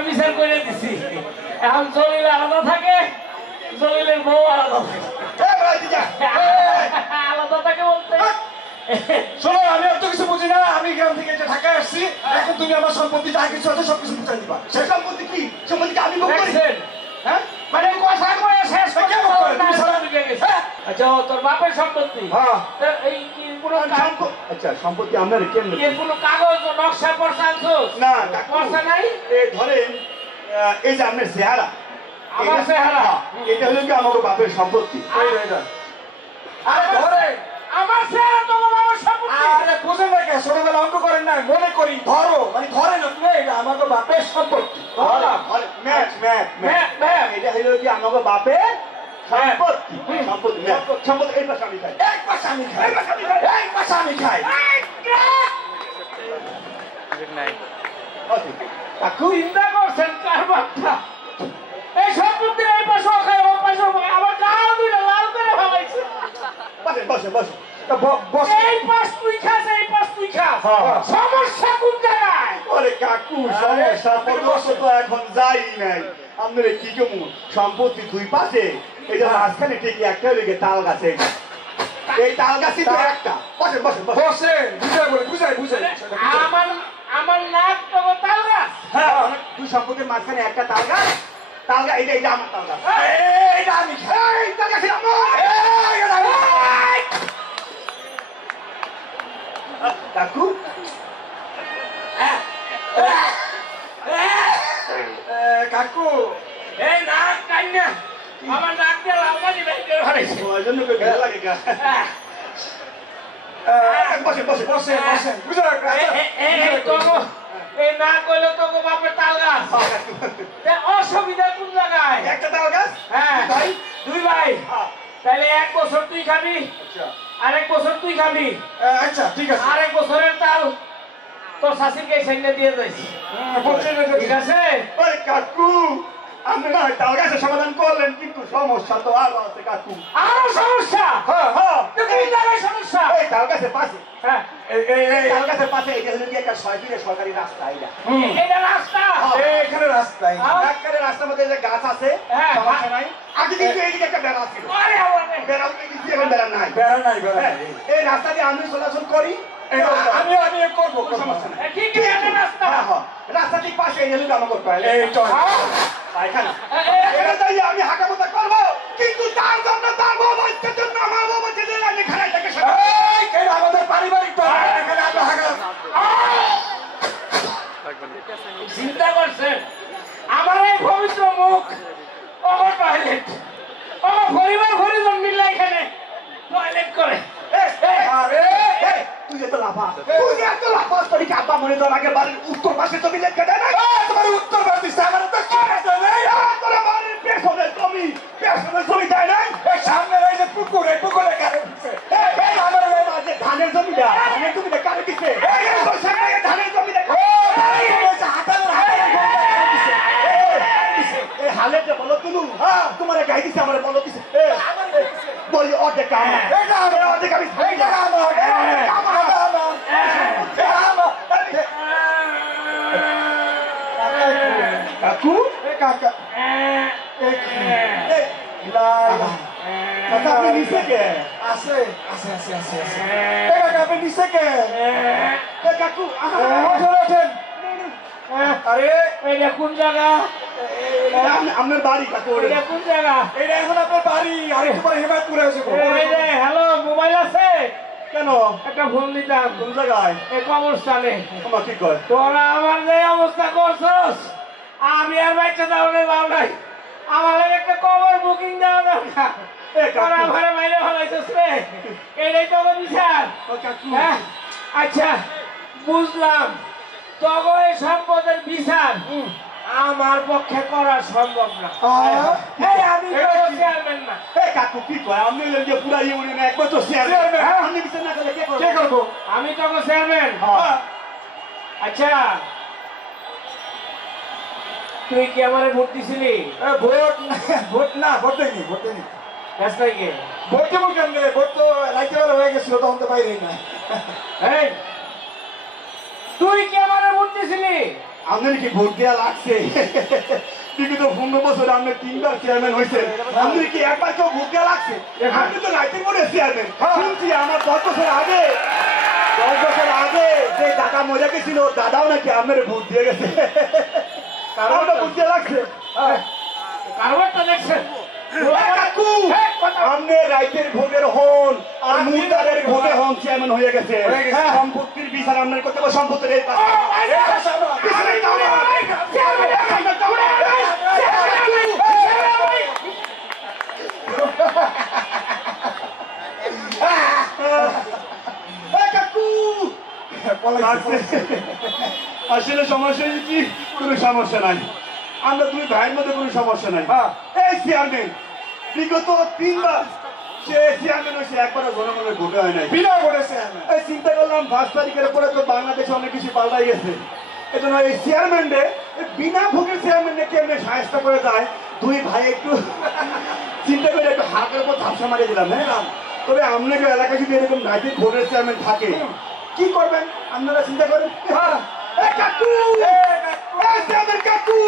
একটা বিচার করে দিছি এখন জলিল আলাদা থাকে জলিলের বউ আলাদা থাকে আলাদা থাকে বলতে শোনো আমি আর তো কিছু বুঝি না আমি গ্রাম থেকে ঢাকায় আসছি এখন তুমি আমার সম্পত্তি যা কিছু আছে সবকিছু বুঝাই দিবা সেই সম্পত্তি কি সম্পত্তি আমি ভোগ করি হ্যাঁ মানে কথা কয়ে শেষ করে আচ্ছা তোর বাপের সম্পত্তি হ্যাঁ এই কি পুরো আচ্ছা সম্পত্তি আপনার কেমন কি কোনো কাগজ নকশা পড়ছা আনছোস না পড়ছা নাই এই ধরেন এই যে আপনার চেহারা আমার চেহারা এটা হলো কি আমার বাপের সম্পত্তি আরে ধরেন আমার চেহারা তো বাবার সম্পত্তি আরে বুঝেন না কে ছোটবেলা অঙ্ক করেন না মনে করি ধরো মানে ধরেন আপনি এটা আমার বাপের সম্পত্তি এটা হলো কি আমার বাপের সম্পত্তি সম্পত্তি সম্পত্তি এই পাশে আমি খাই এক পাশে আমি খাই এক পাশে আমি খাই কাকু চিন্তা করছেন কার বাপটা এই সম্পত্তির এই পাশে খায় ও পাশে আমার গাও দুইটা লাল করে ফেলাইছে বসে বসে এই পাশ তুই খাস এই পাশ তুই খাস সমস্যা কোন জায়গায় ওরে কাকু সমস্যা পরামর্শ তো এখন যাই নাই আপনারা কি কেমন সম্পত্তি দুই পাশে এই যে মাঝখানে ঠিক একটা লেগে তাল গাছে এই তাল গাছই তো একটা বসে বসে বসে বুঝাই বুঝাই আমার নাক তো তাল গাছ হ্যাঁ দুই সম্পত্তির মাঝখানে একটা তাল গাছ এটা আমার তাল গাছ এইটা আমি খাই তাল গাছ কাকু কাকু এই নাক কান্না আমার নাক দিয়ে লালমানি বের করে ফেলাইছে ওই জন্য বের লাগে গা বসে বসে বসে বসে বুঝা এই তো এই না কইলে তো বাপের তাল গাছ অসুবিধা কোন জায়গায় একটা তাল গাছ হ্যাঁ ভাই দুই ভাই তাহলে এক বছর তুই খাবি আচ্ছা আরেক বছর তুই খাবি আচ্ছা ঠিক আছে আরেক বছরের তাল তোর শাশুড়িকে সাইনে দিয়ে দিয়েছি ঠিক আছে ওই কাকু আপনি না তাল গাছের সমাধান করলেন কিন্তু সমস্যা তো আরো আছে কাকু আরো সমস্যা হ্যাঁ হ্যাঁ কোন জায়গায় সমস্যা এই তাল গাছের পাশে হ্যাঁ এই তাল গাছের পাশে এটা হলো কি একটা সরকারি রাস্তা এটা রাস্তা এখানে রাস্তা এখানে রাস্তার মধ্যে যে গাছ আছে সমস্যা নাই আগে কিন্তু এইদিকে একটা বেড়া ছিল আরে আল্লাহ বেড়া দিয়েছি এখন বেড়া নাই এই রাস্তা দিয়ে আমি চলাচল করি আমি করব সমস্যা নাই ঠিক আছে রাস্তা রাস্তা ঠিক পাশে এই হলো আমার করতে এই চল পায়খানা এটা তাই আমি হাঁটাপথা করব কিন্তু তার জন্য তার বাচ্চার জন্য আমার বাচ্চার জন্য আমি খারাই থাকে এই কেন আমাদের পারিবারিক তো এখানে আমরা হাঁটা চিন্তা করছেন আমার এই পবিত্র মুখ আমার টয়লেট আমার পরিবার পরিজন মিলে এখানে টয়লেট করে আরে তুই এত লাফাস তোর কি আব্বা মনে তোর আগে বাড়ির উত্তর পাশে জমি লেখা দেয় না তোমার উত্তর পাশে দিচ্ছে আমার তো তোর বাড়ির পেছনে জমি দেয় নাই সামনে রয়েছে পুকুরে কারে দিচ্ছে আমার মাঝে ধানের জমিটা কারে দিচ্ছে ধানের জমিটা হালে যে বলো তুলু তোমার গাই দিচ্ছে আমার বলো দিচ্ছে বলি অর্ধেক অর্ধেক আমি কাকু কাকা আপনি নিচে কে আছে কাকা আপনি নিচে কে কাকু ওঠেন আরে এটা কোন জায়গা আপনার বাড়ি কাকু এটা কোন জায়গা এটা এখন আপনার বাড়ি আর একটু পরে হেমায়তপুরে আছে হ্যালো মোবাইল আছে কেন একটা ফোন দিতাম কোন জায়গায় এই কবরস্থানে তোমার কি কয় তোরা আমার যে অবস্থা করছস আমি আর বাচ্চা দাওনে পাও নাই আমার একটা কবর বুকিং দেওয়া দরকার তোরা আমার মাইরে ফেলাইছস রে এটাই তো আমার বিচার হ্যাঁ আচ্ছা বুঝলাম তবে এই সম্পদের বিচার আমার পক্ষে করা সম্ভব না আমি চেয়ারম্যান না কাকু কি কয় আপনি পুরা ইউনিয়ন এক বছর চেয়ারম্যান আপনি বিচার না করলে কে করবো আমি তো চেয়ারম্যান আচ্ছা তুই কি আমারে ভোট দিছিলি ভোট দেয়নি ভোট দেবো কেমনে ভোট তো রাইতে বেলা হয়ে গেছিল তখন তো বাইরেই না তুই কি আমারে ভোট দিছিলি আপনার কি ভোট দেওয়া লাগছে? বিগত 15 বছর আপনি 3বার চেয়ারম্যান হয়েছেন, আপনি কি একবার কেউ ভোট দেওয়া লাগছে? আপনি তো রাইটিং বোর্ডের চেয়ারম্যান। শুনছি আমার 10 বছর আগে যে দাদা মজা গেছিল, দাদাও নাকি আপনার ভোট দিয়ে গেছে। কারণ ভোট দেওয়া লাগছে। কারবারটা দেখছেন কাকু, আপনি রাইতের ভোটের হন আর মুদারের ভোটে হন চেয়ারম্যান হয়ে গেছে। সম্পত্তির বিচার আপনার করতে হবে, সম্পত্তির এই কাকু আসলে সমস্যা কি? কোনো সমস্যা নাই, আমরা দুই ভাইয়ের মধ্যে কোনো সমস্যা নাই। এই চেয়ারম্যান বিগত 3বার সে চেয়ারম্যান হয়েছে, একবারও জনগণের ভোটে হয় নাই, বিনা ভোটে চেয়ারম্যান। এই চিন্তা করলাম 5 তারিখের পরে তো বাংলাদেশে অনেক কিছু পাল্টাই গেছে, এই জন্য এই চেয়ারম্যানরে বিনা ভোটের চেয়ারম্যানকে কেমনে সাহায্য করে যায়, দুই ভাই একটু চিন্তা করে একটু হাতের উপর ঝাপসা মারিয়ে দিলাম। হ্যাঁ, তবে আপনাকে এলাকায় যদি এরকম রাইটের ভোটের চেয়ারম্যান থাকে কি করবেন আপনারা চিন্তা করেন? কাকু, কাকু